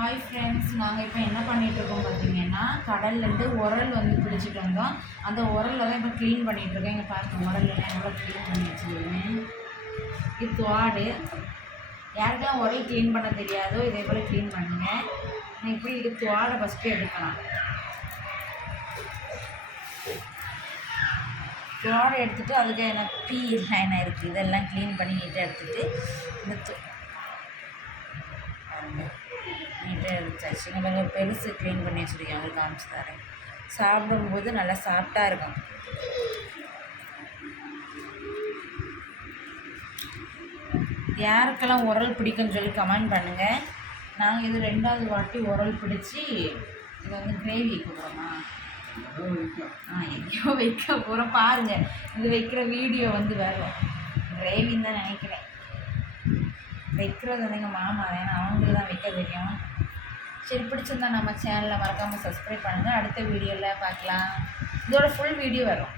Hi friends, நாங்கள் இப்போ என்ன பண்ணிகிட்ருக்கோம் பார்த்தீங்கன்னா, கடல்லேருந்து உரல் வந்து பிடிச்சிட்டு வந்தோம். அந்த உரலில் தான் இப்போ க்ளீன் பண்ணிகிட்ருக்கேன். இங்கே பாருங்கள், உரல்லாம் எவ்வளோ க்ளீன் பண்ணி வச்சுருக்கேன். இது துவாடு. யாருக்கெல்லாம் உரல் க்ளீன் பண்ண தெரியாதோ இதே போல் க்ளீன் பண்ணுங்கள். நான் இப்படி இது துவாடை ஃபஸ்ட்டு எடுக்கலாம். துவாடை எடுத்துகிட்டு அதுக்கு என்ன என்ன இருக்குது இதெல்லாம் க்ளீன் பண்ணி நீட்டாக எடுத்துகிட்டு இந்த நீட்டாக எடுத்தாச்சு. நம்ம பெருசு க்ளீன் பண்ணி வச்சுருக்கேன், அவங்களுக்கு காமிச்சு தரேன். சாப்பிடும்போது நல்லா சாஃப்டாக இருக்கும். யாருக்கெல்லாம் உரல் பிடிக்குன்னு சொல்லி கமெண்ட் பண்ணுங்கள். நாங்கள் இது 2வது வாட்டி உரல் பிடிச்சி இதை வந்து கிரேவி வைக்க போகிறோமா? எங்கேயோ வைக்க போகிறோம் பாருங்கள். இது வைக்கிற வீடியோ வந்து வரும். கிரேவின்னு தான் நினைக்கிறேன். வைக்கிறது வந்து எங்கள் மாமா, ஏன்னா அவங்களுக்கு தான் வைக்க தெரியும். சரி, பிடிச்சிருந்தா நம்ம சேனலில் மறக்காமல் சப்ஸ்கிரைப் பண்ணுங்கள். அடுத்த வீடியோவில் பார்க்கலாம். இதோட ஃபுல் வீடியோ வரும்.